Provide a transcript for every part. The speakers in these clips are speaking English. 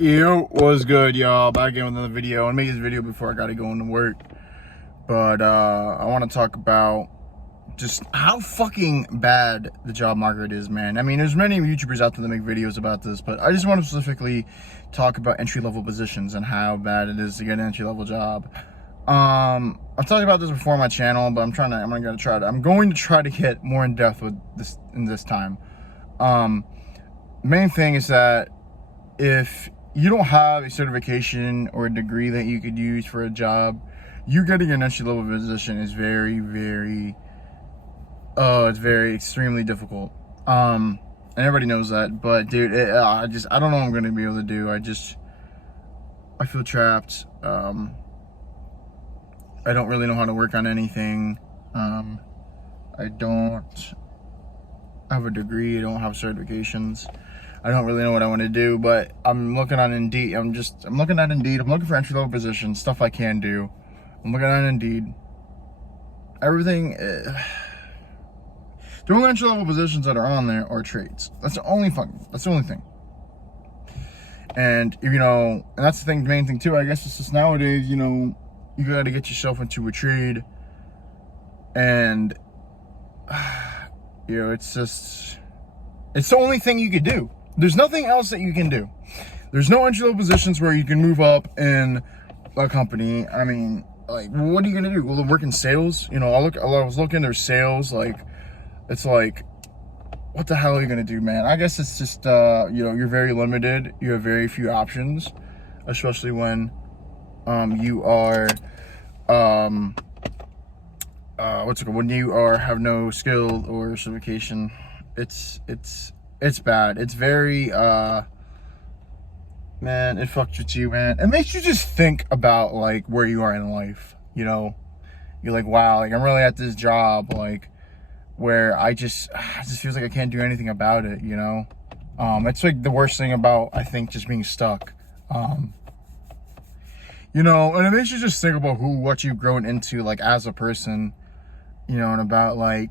Yo, what's good, y'all? Back in with another video. I made this video before I gotta go into work, but I want to talk about just how fucking bad the job market is, man. I mean, there's many YouTubers out there that make videos about this, but I just want to specifically talk about entry-level positions and how bad it is to get an entry-level job. I've talked about this before on my channel, but I'm going to try to get more in depth with this in this time. Main thing is that if you don't have a certification or a degree that you could use for a job, you getting an entry level position is very extremely difficult. And everybody knows that, but dude, I don't know what I'm gonna be able to do. I feel trapped. I don't really know how to work on anything. I don't have a degree, I don't have certifications. I don't really know what I want to do, but I'm looking on Indeed. I'm looking at Indeed. I'm looking for entry-level positions, stuff I can do. I'm looking at Indeed. Everything. The only entry-level positions that are on there are trades. That's the only thing. And and that's the main thing too. I guess it's just nowadays, you got to get yourself into a trade, and it's the only thing you could do. There's nothing else that you can do. There's no entry-level positions where you can move up in a company. I mean, like, what are you gonna do? Will work in sales? I was looking. There's sales. It's like, what the hell are you gonna do, man? I guess it's just, you're very limited. You have very few options, especially when, you are, when you have no skill or certification. It's bad. It's very, man, it fucks with you, man. It makes you just think about, like, where you are in life, You're like, wow, like, I'm really at this job, like, where it just feels like I can't do anything about it, It's, like, the worst thing about, I think, just being stuck. And it makes you just think about what you've grown into, like, as a person, and about, like,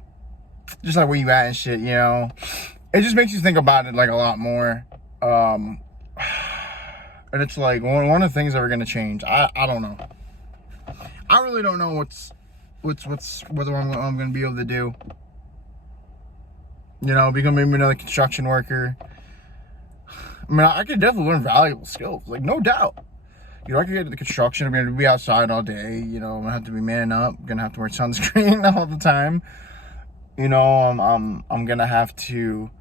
just, like, where you at and shit, It just makes you think about it, like, a lot more. And it's like one of the things that are going to change. I don't know. I really don't know whether I'm going to be able to do. Become maybe another construction worker. I mean, I could definitely learn valuable skills, like, no doubt. I could get into construction. I'm going to be outside all day. I'm going to have to be manning up. I'm going to have to wear sunscreen all the time. I'm going to have to,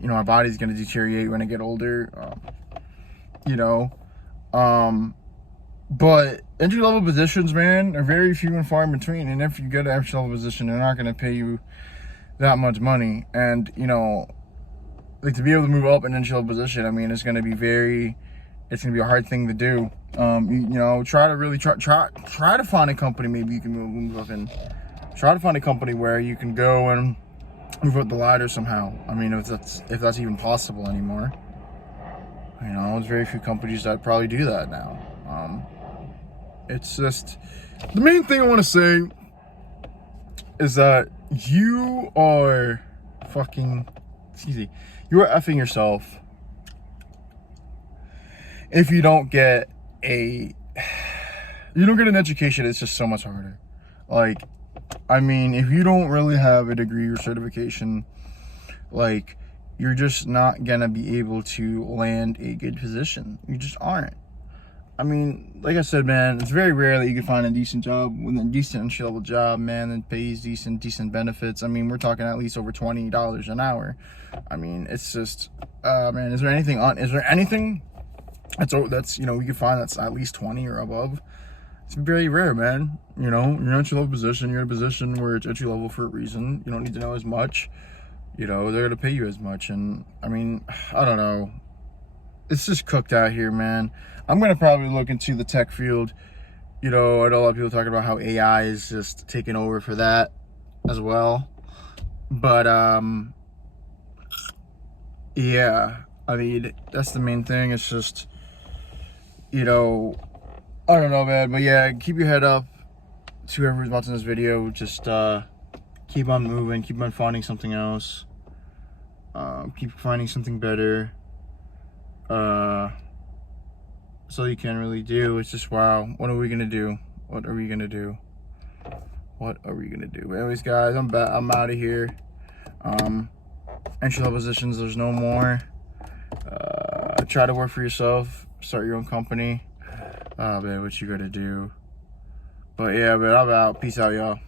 my body's going to deteriorate when I get older. But entry-level positions, man, are very few and far in between. And if you get an entry-level position, they're not going to pay you that much money. And, like, to be able to move up an entry-level position, I mean, it's going to be a hard thing to do. Try to find a company maybe you can move up in. Try to find a company where you can go and move up the ladder somehow. I mean, if that's even possible anymore. There's very few companies that probably do that now. It's just, the main thing I want to say is that you are effing yourself if you don't get an education. It's just so much harder. Like, I mean, if you don't really have a degree or certification, like, you're just not gonna be able to land a good position. You just aren't. I mean, like I said, man, it's very rare that you can find a decent job with a decent entry-level job, man, that pays decent benefits. I mean, we're talking at least over $20 an hour. I mean, it's just, man, is there anything that's you can find that's at least 20 or above? It's very rare, man. You're in an entry-level position. You're in a position where it's entry-level for a reason. You don't need to know as much. They're going to pay you as much. And, I mean, I don't know. It's just cooked out here, man. I'm going to probably look into the tech field. I know a lot of people talking about how AI is just taking over for that as well. But, yeah. I mean, that's the main thing. It's just, I don't know, man. But, yeah, keep your head up. To whoever's watching this video, just, keep on moving, keep on finding something else, keep finding something better. That's all you can really do. It's just, wow, what are we gonna do? What are we gonna do? What are we gonna do? But anyways, guys, I'm out of here. Entry level positions, there's no more. Try to work for yourself, start your own company. Man, what you gotta do. But yeah, but I'm out. Peace out, y'all.